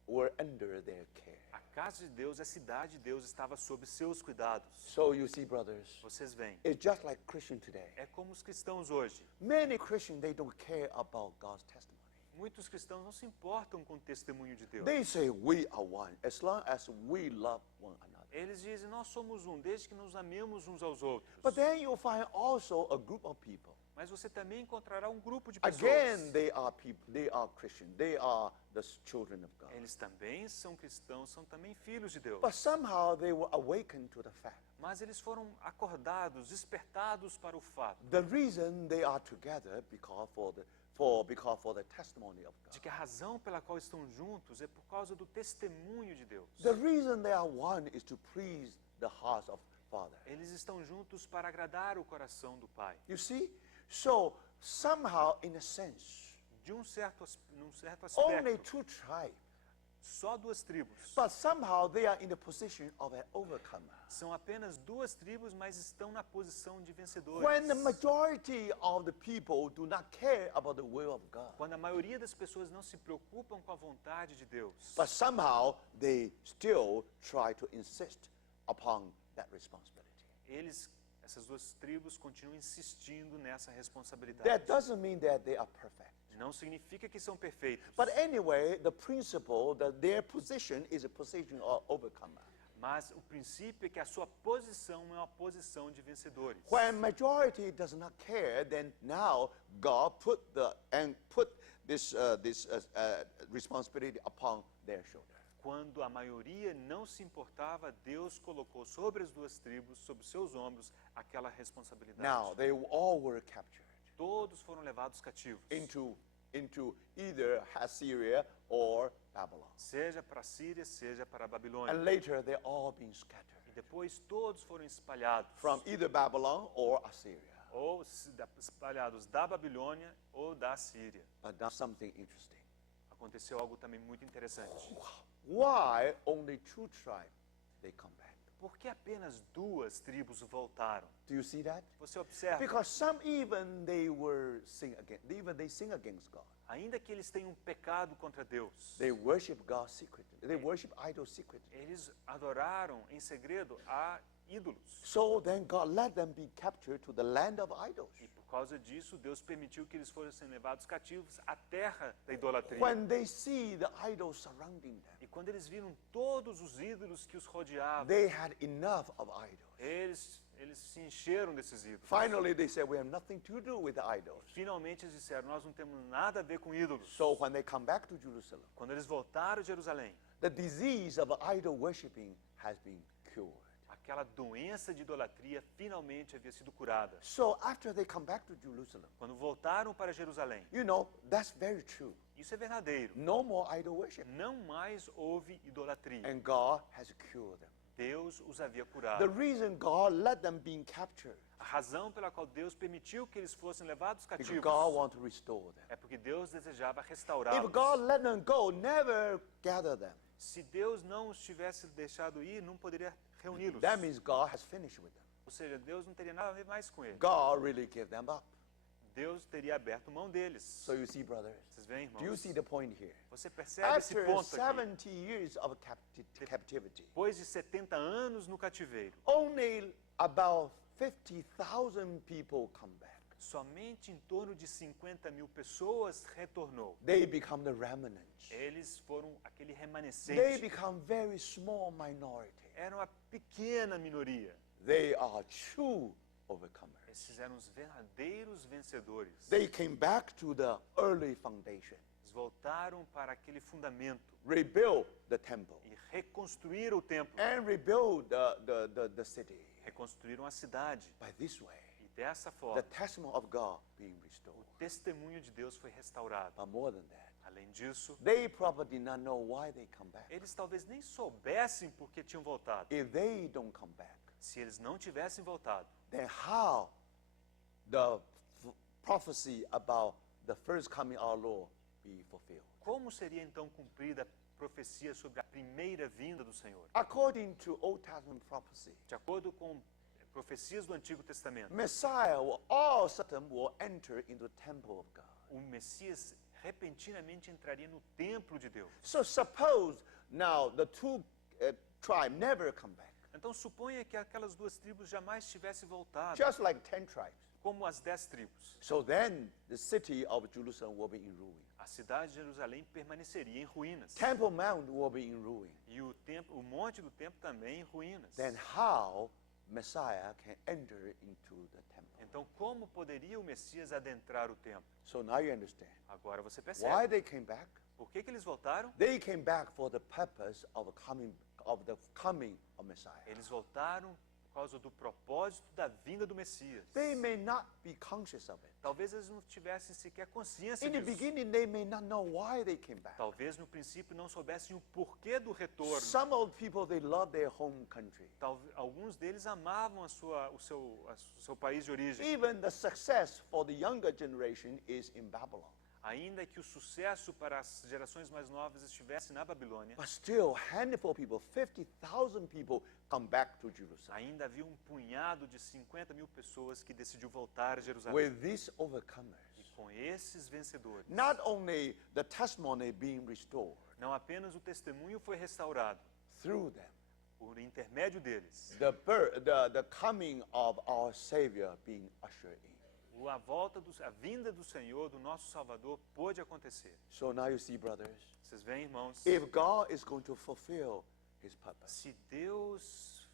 were under their care. A casa de Deus, a cidade de Deus estava sob seus cuidados. So you see, brothers, Vocês veem, it's just like Christian today. é como os cristãos hoje. Many Christians, they don't care about God's testimony. Muitos cristãos não se importam com o testemunho de Deus. They say we are one as long as we love one another. Eles dizem, nós somos um, desde que nos amemos uns aos outros. But then you'll find also a group of people. Mas você também encontrará um grupo de Again, pessoas. they are people, they are Christian, they are the children of God. Eles também são cristãos, são também filhos de Deus. But somehow they were awakened to the fact. Mas eles foram acordados, despertados para o fato The reason they are together because for the testimony of de God. que a razão pela qual estão juntos é por causa do testemunho de Deus. The reason they are one is to please the heart of Father. Eles estão juntos para agradar o coração do Pai. You see? So somehow, in a sense, Num certo only aspecto, two tribes, só duas tribos. but somehow they are in the position of an overcomer. São apenas duas tribos, mas estão na posição de vencedores. When the majority of the people do not care about the will of God, Quando a maioria das pessoas não se preocupam com a vontade de Deus, but somehow they still try to insist upon that responsibility. essas duas tribos continuam insistindo nessa responsabilidade. That doesn't mean that they are perfect. Não significa que são perfeitos. But anyway, the principle that their position is a position of overcomer. Mas o princípio é que a sua posição é uma posição de vencedores. When majority does not care, then now God put this responsibility upon their shoulder. Quando a maioria não se importava, Deus colocou sobre as duas tribos, sobre seus ombros, aquela responsabilidade. Now they all were captured Todos foram levados cativos, into either Assyria or Babylon, seja para a Síria, seja para a and Babilônia. later they're all being scattered E depois todos foram espalhados, from either Babylon or Assyria. ou espalhados da Babilônia ou da Síria. But now something interesting. Aconteceu algo também muito interessante. Why only two tribes they come back? Por que apenas duas tribos voltaram? Do you see that? Você observa, Because some even they sing against God. ainda que eles tenham pecado contra Deus, They worship God secretly. They worship idols secretly. eles adoraram em segredo a ídolos. So then God let them be captured to the land of idols. E por causa disso, Deus permitiu que eles fossem levados cativos à terra da idolatria. When they see the idols surrounding them, E quando eles viram todos os ídolos que os rodeavam, they had enough of idols. eles se encheram desses ídolos. Finally, they said, we have nothing to do with the idols. Finalmente eles disseram, nós não temos nada a ver com ídolos. So when they come back to Jerusalem, Quando eles voltaram a Jerusalém, the disease of idol worshiping has been cured. aquela doença de idolatria finalmente havia sido curada. So after they come back to Jerusalem, Quando voltaram para Jerusalém, you know, that's very true. isso é verdadeiro. No more idol worship. Não mais houve idolatria. And God has cured them. Deus os havia The curado. reason God let them be captured A razão pela qual Deus permitiu que eles fossem levados because cativos God wants to restore them. é porque Deus desejava If restaurá-los. God let them go, never gather them. Se Deus não os tivesse deixado ir, não poderia reuni-los. That means God has finished with them. Ou seja, Deus não teria nada a ver mais com eles. God really gave them up. Deus teria aberto mão deles. So you see, brothers, Vocês veem, do you irmãos? see the point here? Você percebe esse After ponto aqui? 70 years of captivity, Depois de 70 anos no cativeiro, only about 50,000 people come back. somente em torno de 50 mil pessoas retornou. They become the remnants. Eles foram aquele They remanescente. become very small minority. Era uma pequena minoria. They are true overcomers. Esses eram os verdadeiros vencedores. They came back to the early foundation, Eles voltaram para aquele fundamento rebuilt the temple, e reconstruíram o templo. and rebuilt the city. Reconstruíram a cidade. By this way, E dessa the forma, testimony of God being restored. o testemunho de Deus foi restaurado. But more than that, Além disso, they probably did not know why they come back. eles talvez nem soubessem por que tinham voltado. If they don't come back, Se eles não tivessem voltado, then how the prophecy about the first coming of our Lord be fulfilled? como seria então cumprida a profecia sobre a primeira vinda do Senhor? According to Old Testament prophecy, De acordo com profecias do Antigo Testamento, Messiah will all of a sudden will enter into the temple of God. o Messias repentinamente entraria no templo de Deus. So suppose now the two tribes never come back, Então suponha que aquelas duas tribos jamais tivessem voltado, just like 10 tribes. como as 10 tribos. So then the city of Jerusalem will be in ruin. A cidade de Jerusalém permaneceria em ruínas. Temple Mount will be in ruin. E o monte do templo também em ruínas. Then how Messiah can enter into the temple? Então como poderia o Messias adentrar o templo? So now you understand Agora você why percebe. they came back. Por que eles voltaram? They came back for the purpose of the coming of Messiah. Eles voltaram por causa do propósito da vinda do Messias. They may not be conscious of it. Talvez eles não tivessem sequer consciência In the disso. beginning, they may not know why they came back. Talvez no princípio não soubessem o porquê do retorno. Some of the people, they love their home country. Alguns deles amavam o seu país de origem. Even the success for the younger generation is in Babylon. Ainda que o sucesso para as gerações mais novas estivesse na Babilônia, But still, handful of people, 50,000 people come back to Jerusalem. ainda havia um punhado de 50 mil pessoas que decidiu voltar a Jerusalém. With these overcomers, E com esses vencedores, not only the testimony being restored não apenas o testemunho foi restaurado, through them, por intermédio deles, the coming of our Savior being ushered in. a vinda do Senhor, do nosso Salvador, pôde acontecer. So now you see, brothers, Vocês veem, irmãos? if God is going to fulfill His purpose, Se Deus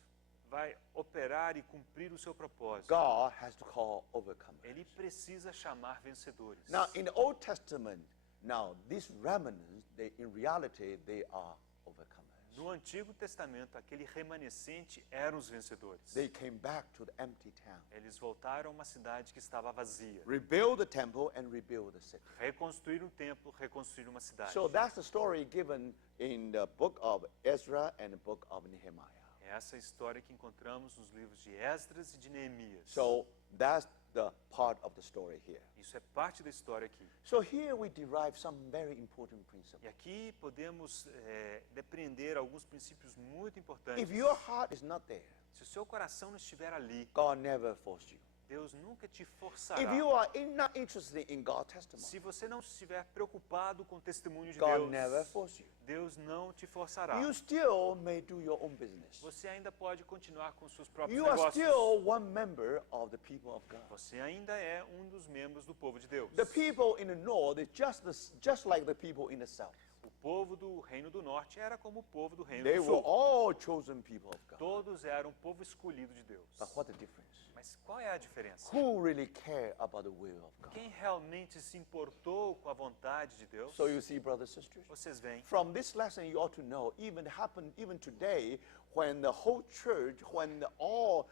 vai operar e cumprir o seu propósito, God has to call overcomers. Ele precisa chamar vencedores. Now, in the Old Testament, now these remnants, in reality, they are overcomers. No Antigo Testamento, aquele remanescente eram os vencedores. They came back to the empty town, Eles voltaram a uma cidade que estava vazia. rebuild the temple and rebuild the city. Reconstruíram o templo, reconstruíram uma cidade. So that's the story given in the book of Ezra and the book of Nehemiah. É essa história que encontramos nos livros de Esdras e de Neemias. So that's the part of the story here. Isso é parte da história aqui. So here we derive some very important principles. E aqui podemos depreender alguns princípios muito importantes. If your heart is not there, Se o seu coração não estiver ali, God never forced you. Deus nunca te forçará. If you are not interested in God's testimony, Se você não estiver preocupado com o testemunho de God never Deus, forced you. Deus não te forçará. You still may do your own business. Você ainda pode continuar com seus próprios You are negócios. still one member of the people of God. Você ainda é um dos membros do povo de Deus. The people in the north is just like the people in the south. O povo do Reino do Norte era como o povo do Reino They do were Sul. all chosen people of God. Todos eram o povo escolhido de Deus. But what's the difference? Mas qual é a diferença? Who really care about the will of God? Quem realmente se importou com a vontade de Deus? So you see, brothers and sisters, Vocês veem. from this lesson you ought to know, even today, when the whole church, when all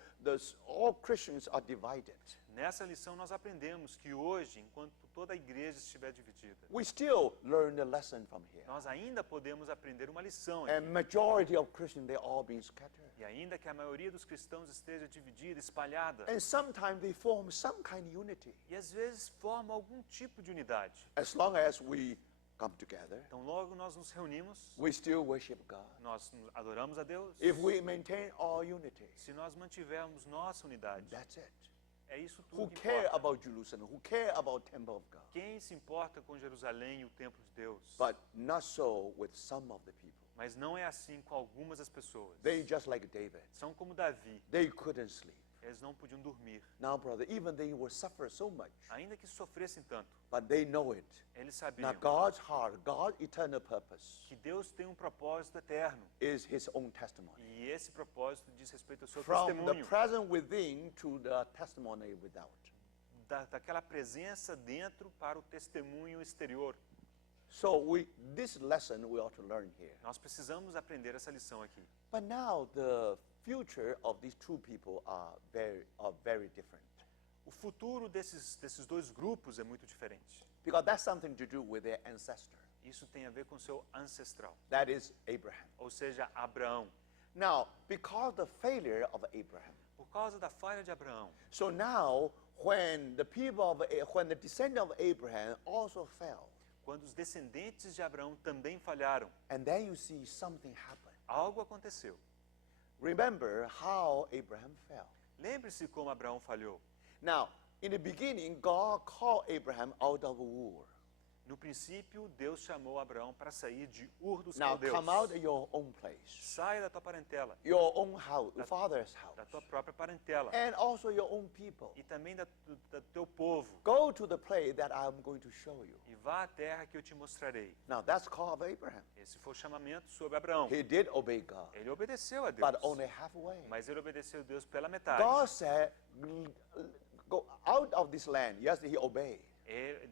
Christians are divided, Nessa lição nós aprendemos que hoje, enquanto toda a igreja estiver dividida, we still learn the lesson from here. nós ainda podemos aprender uma lição aqui. And majority of Christians, they all being scattered. E ainda que a maioria dos cristãos esteja dividida, espalhada, And sometimes they form some kind of unity. e às vezes forma algum tipo de unidade. As long as we come together, Então logo nós nos reunimos, we still worship God. nós adoramos a Deus. If we maintain our unity, Se nós mantivermos nossa unidade, that's it. é isso Who tudo que care importa. about Jerusalem? Who care about temple of God? Quem se importa com Jerusalém e o templo de Deus? But not so with some of the people. Mas não é assim com algumas das pessoas. They just like David. São como Davi, They couldn't sleep. eles não podiam dormir. Now, brother, even they were suffer so much, Ainda que sofressem tanto, but they know it. eles Now, sabiam God's heart, God's eternal purpose que Deus tem um propósito eterno. is His own testimony. E esse propósito diz respeito ao seu From the testemunho. present within to the testimony without. Daquela presença dentro para o testemunho exterior. So this lesson we ought to learn here. Nós precisamos aprender essa lição aqui. But now the future of these two people are very different. O futuro desses dois grupos é muito diferente. Because that's something to do with their ancestor. Isso tem a ver com seu ancestral, That is Abraham. ou seja, Abraão. Now, because the failure of Abraham, Por causa da falha de Abraão, so now when the descendant of Abraham also fell, quando os descendentes de Abraão também falharam, and then you see something happen. algo aconteceu. Remember how Abraham fell. Lembre-se como Abraão falhou. Now, in the beginning, God called Abraham out of Ur. No princípio, Deus chamou Abraão para sair de Ur dos Now, Caldeus. come out of your own place, Saia da tua parentela, your own house, your father's house, da tua própria parentela, and also your own people. e também do teu povo, Go to the place that I'm going to show you. e vá à terra que eu te mostrarei. Now, that's call of Abraham. Esse foi o chamamento sobre Abraão. He did obey God, Ele obedeceu a Deus, but only halfway. mas ele obedeceu a Deus pela metade. God said, go out of this land. Yes, he obeyed.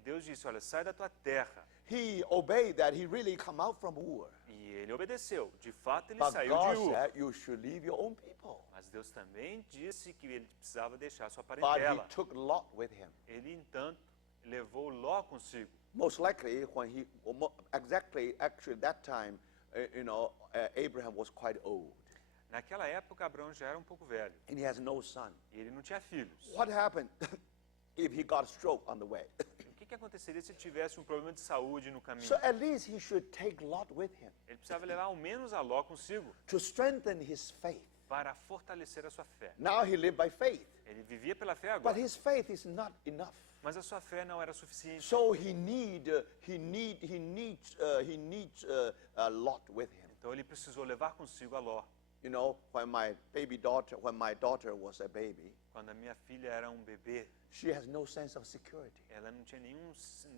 Deus disse, olha, sai da tua terra. He obeyed that. He really come out from Ur. E ele obedeceu. De fato, ele But saiu God de Ur. said, you should leave your own people. Mas Deus também disse que ele precisava deixar sua But parentela. he took Lot with him. Ele, entanto, levou Ló consigo. Most likely, when actually that time, Abraham was quite old. Naquela época, Abraão já era um pouco velho. And he has no son. E ele não tinha filhos. What happened if he got stroke on the way? O que aconteceria se ele tivesse um problema de saúde no caminho? So at least he should take Lot with him Ele precisava levar ao menos a Ló consigo to strengthen his faith. para fortalecer a sua fé. Now he lived by faith, Ele vivia pela fé but agora, his faith is not enough. mas a sua fé não era suficiente. So he needs Lot with him. Então ele precisou levar consigo a Ló. You know, when my daughter was a baby, Quando a minha filha era um bebê, she has no sense of security. ela não tinha nenhum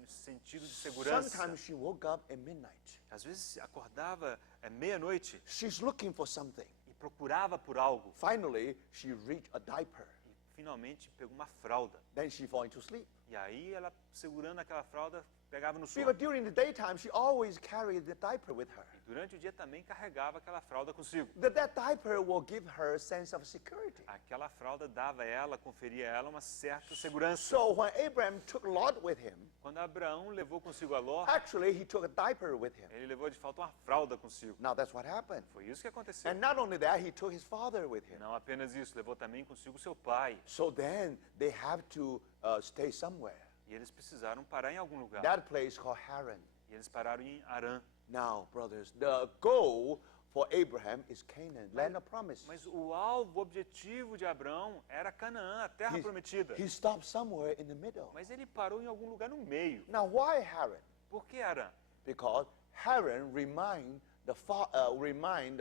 sentido de segurança. Sometimes she woke up at midnight. Às vezes acordava meia-noite She's looking for something. e procurava por algo. Finally, she reached a diaper. E finalmente pegou uma fralda. Then she fall into sleep. E aí ela, segurando aquela fralda, pegava no sono. Because during the daytime, she always carried the diaper with her. E durante o dia também carregava aquela fralda consigo. That diaper will give her a sense of security. Aquela fralda dava a ela, conferia a ela uma certa segurança. So when Abraham took Lot with him, Quando Abraão levou consigo a Ló, actually he took a diaper with him. ele levou de fato uma fralda consigo. Now that's what happened. Foi isso que aconteceu. And not only that, he took his father with him. Não apenas isso, levou também consigo seu pai. So then they have to stay somewhere. E eles precisaram parar em algum lugar. That place called Haran. E eles pararam em Arã. Now, brothers, the goal for Abraham is Canaan, land of promise. Mas o alvo, o objetivo de Abraão era Canaã, a terra prometida. He stopped somewhere in the middle. Mas ele parou em algum lugar no meio. Now, why Haran? Por que Arã? Because Haran remind the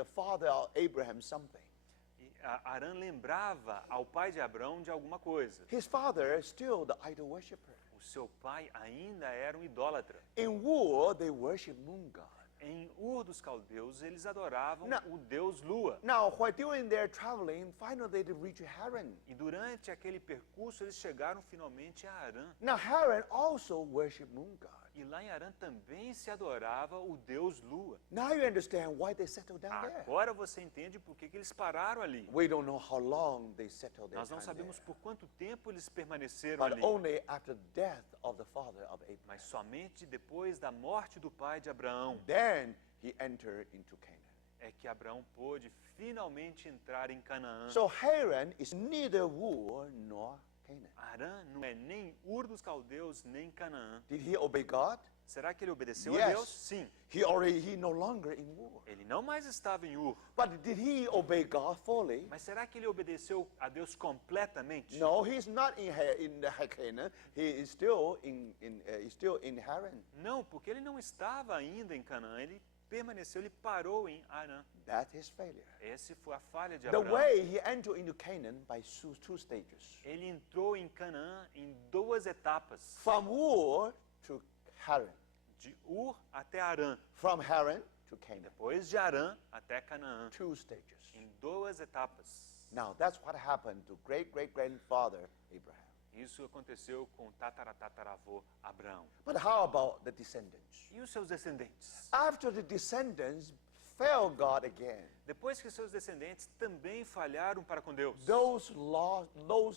father of Abraham something. E Arã lembrava ao pai de Abraão de alguma coisa. His father is still the idol worshiper. O seu pai ainda era um idólatra. In Ur, they worship moon god. Em Ur dos Caldeus, eles adoravam Não. o deus Lua. Now, while during their traveling, finally they reached Haran. E durante aquele percurso, eles chegaram finalmente a Arã. Now, Haran also worshiped moon god. E lá em Arã também se adorava o deus Lua. Now you understand why they settled down there. Agora você entende por que eles pararam ali. We don't know how long they settled their Nós não time sabemos there. por quanto tempo eles permaneceram But ali. only after the death of the father of Abraham. Mas somente depois da morte do pai de Abraão Then he entered into Canaan. é que Abraão pôde finalmente entrar em Canaã. So Haran is neither Ur nor Canaan. Arã não é nem Ur dos Caldeus, nem Canaã. Did he obey God? Será que ele obedeceu a Yes. Deus? Sim. He no longer in Ur. Ele não mais estava em Ur. But did he obey God fully? Mas será que ele obedeceu a Deus completamente? No, he's not in the Canaan. He is still in Haran. Não, porque ele não estava ainda em Canaã. Ele permaneceu, ele parou em Arã. That's his failure. Essa foi a falha de The Abraão. way he entered into Canaan by two stages. Ele entrou em Canaã em duas etapas. From Ur to Haran. De Ur até Arã. From Haran to Canaan. Depois de Arã até Canaã. Two stages. Em duas etapas. Now, that's what happened to great-great-grandfather Abraham. Isso aconteceu com o tataravô Abraão. But how about the descendants? E os seus descendentes? After the descendants failed God again, Depois que seus descendentes também falharam para com Deus. those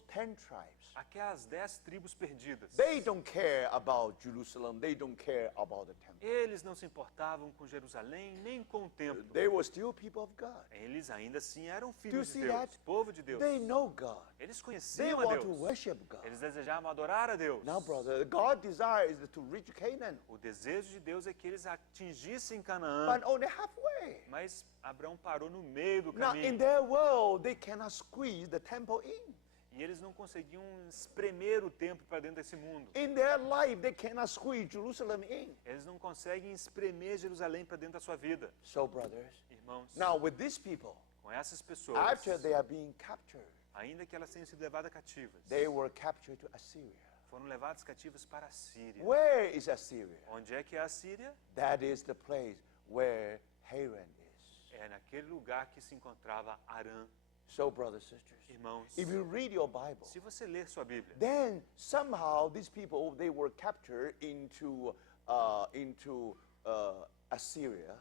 10 tribes, Aquelas 10 tribos perdidas. they don't care about Jerusalem. They don't care about the temple. Eles não se importavam com Jerusalém nem com o templo. They were still people of God. Eles ainda assim eram Do you filhos de see Deus, that? povo de Deus. They know God. Eles They conheciam a want to Deus. worship God. Eles desejavam adorar a Deus. Now, brother, God's desire is to reach Canaan, O desejo de Deus é que eles atingissem Canaã. but only halfway. Mas Abraão parou no meio do Now, in caminho. their world, they cannot squeeze the temple in. E eles não conseguiam espremer o templo para dentro desse mundo. In their life, they cannot squeeze Jerusalem in. Eles não conseguem espremer Jerusalém para dentro da sua vida. So, brothers, Irmãos, now with these people, com essas pessoas, after they are being captured, ainda que elas tenham sido levadas cativas, they were captured to Assyria. foram levadas cativas para a Síria. Where is Assyria? Onde é que é a Síria? That is the place where Haran is. É naquele lugar que se encontrava Arã. So, brothers and sisters, Irmãos, if you read your Bible, se você ler sua Bíblia, then somehow these people, they were captured into Assyria,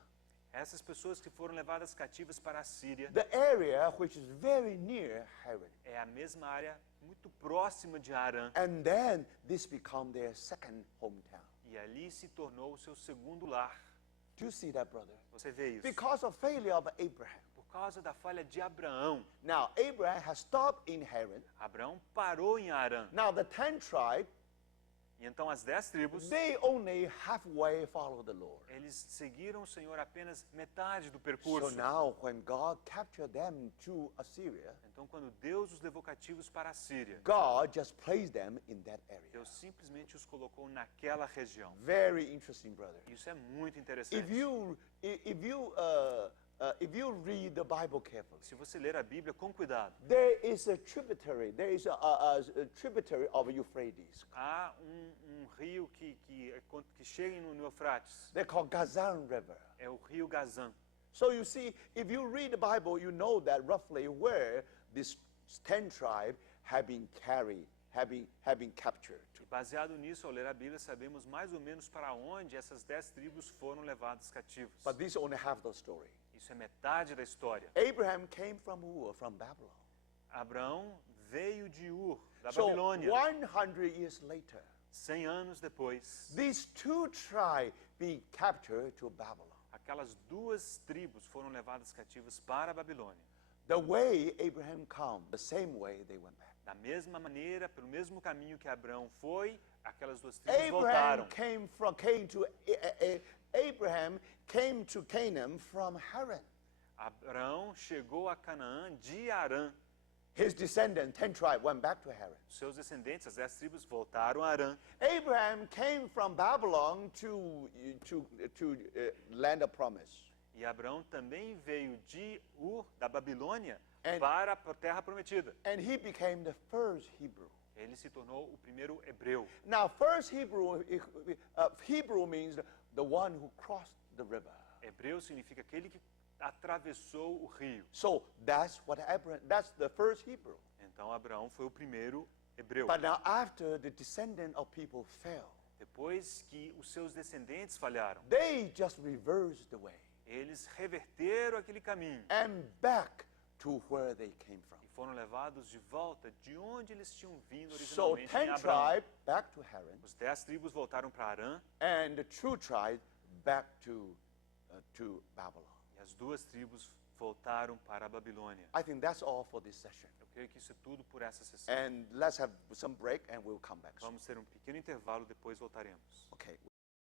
essas pessoas que foram levadas cativas para a Síria the area which is very near Haran. é a mesma área muito próxima de Arã. And then this become their second hometown. E ali se tornou o seu segundo lar. Do you see that, brother? Você vê isso? Because of failure of Abraham. Por causa da falha de Abraão. Now, Abraham has stopped in Haran. Abraão parou em Arã. Now, the 10 tribes, E então as 10 tribos, they only halfway follow the Lord. eles seguiram o Senhor apenas metade do So percurso. now, when God captured them to Assyria, Então quando Deus os levou cativos para a Síria, God just placed them in that area. Deus simplesmente os colocou naquela região. Very interesting, brother. Isso é muito interessante. If you read the Bible carefully, Se você ler a Bíblia com cuidado, there is a tributary. There is a tributary of Euphrates. há um rio que chega no Eufrates. They're called Gazan River. É o rio Gazã. So you see, if you read the Bible, you know that roughly where these 10 tribes have been carried, have been captured. E baseado nisso, ao ler a Bíblia, sabemos mais ou menos para onde essas 10 tribos foram levadas cativos. But this only half the story. Isso é metade da história. Abraham came from Ur, from Babylon. Abraão veio de Ur, da So Babilônia. 100 years later, 100 anos depois, these two tribes being captured to Babylon. aquelas duas tribos foram levadas cativas para a Babilônia. The way Abraham come, the same way they went back. Da mesma maneira, pelo mesmo caminho que Abraão foi, aquelas duas tribos voltaram. Abraham came to Canaan from Haran. Abraão chegou a Canaã de Arã. His descendants, 10 tribes, went back to Haran. Seus descendentes, as 10 tribos, voltaram a Arã. Abraham came from Babylon to land of promise. E Abraão também veio de Ur, da Babilônia, And- para a terra prometida. And he became the first Hebrew. Ele se tornou o primeiro hebreu. Now, first Hebrew means the one who crossed the river. Hebreu significa aquele que atravessou o rio. So that's that's the first Hebrew. Então Abraão foi o primeiro hebreu. But now after the descendant of people fell, Depois que os seus descendentes falharam, they just reversed the way eles reverteram aquele caminho and back to where they came from. e foram levados de volta de onde eles tinham vindo So originalmente, em 10 Abraão. tribes back to Haran, Os 10 tribos voltaram para Arã and the true tribe back to Babylon. e as 2 tribos voltaram para a Babilônia. I think that's all for this session. Eu creio que isso é tudo por essa sessão. And let's have some break and we'll come back soon. Vamos ter um pequeno intervalo, depois voltaremos. Okay.